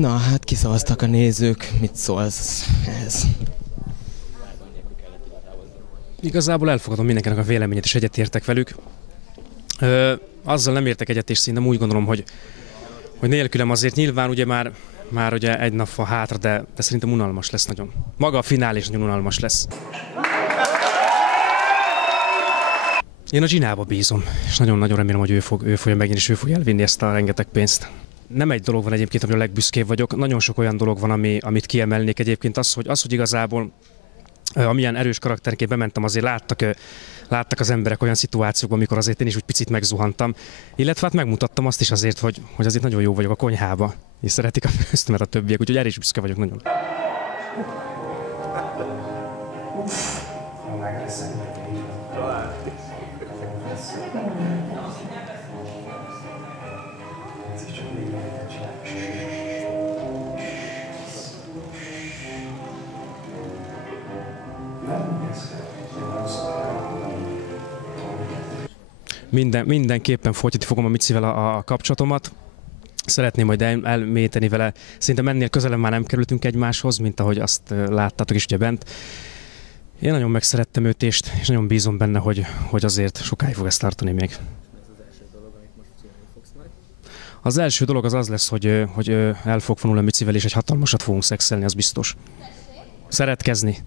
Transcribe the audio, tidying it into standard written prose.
Na, hát kiszavaztak a nézők, mit szólsz ehhez? Igazából elfogadom mindenkinek a véleményét, és egyetértek velük. Azzal nem értek egyet, és szerintem úgy gondolom, hogy nélkülem azért nyilván ugye már ugye egy nap van hátra, de szerintem unalmas lesz nagyon. Maga a finál is nagyon unalmas lesz. Én a Ginába bízom, és nagyon-nagyon remélem, hogy ő fogja megnyerni, és ő fogja elvinni ezt a rengeteg pénzt. Nem egy dolog van egyébként, amire a legbüszkébb vagyok. Nagyon sok olyan dolog van, amit kiemelnék egyébként. Az, hogy igazából amilyen erős karakterként bementem, azért láttak az emberek olyan szituációkban, amikor azért én is úgy picit megzuhantam. Illetve hát megmutattam azt is azért, hogy azért nagyon jó vagyok a konyhába, és szeretik a főztőmet a többiek, úgyhogy erre is büszke vagyok nagyon. Mindenképpen folytatni fogom a Micivel a kapcsolatomat. Szeretném majd elmélyíteni vele. Szerintem ennél közelebb már nem kerültünk egymáshoz, mint ahogy azt láttátok is ugye bent. Én nagyon megszerettem őt, és nagyon bízom benne, hogy azért sokáig fog ezt tartani még. Az első dolog az lesz, hogy el fog vonulni a Micivel, és egy hatalmasat fogunk szexelni, az biztos. Szeretkezni.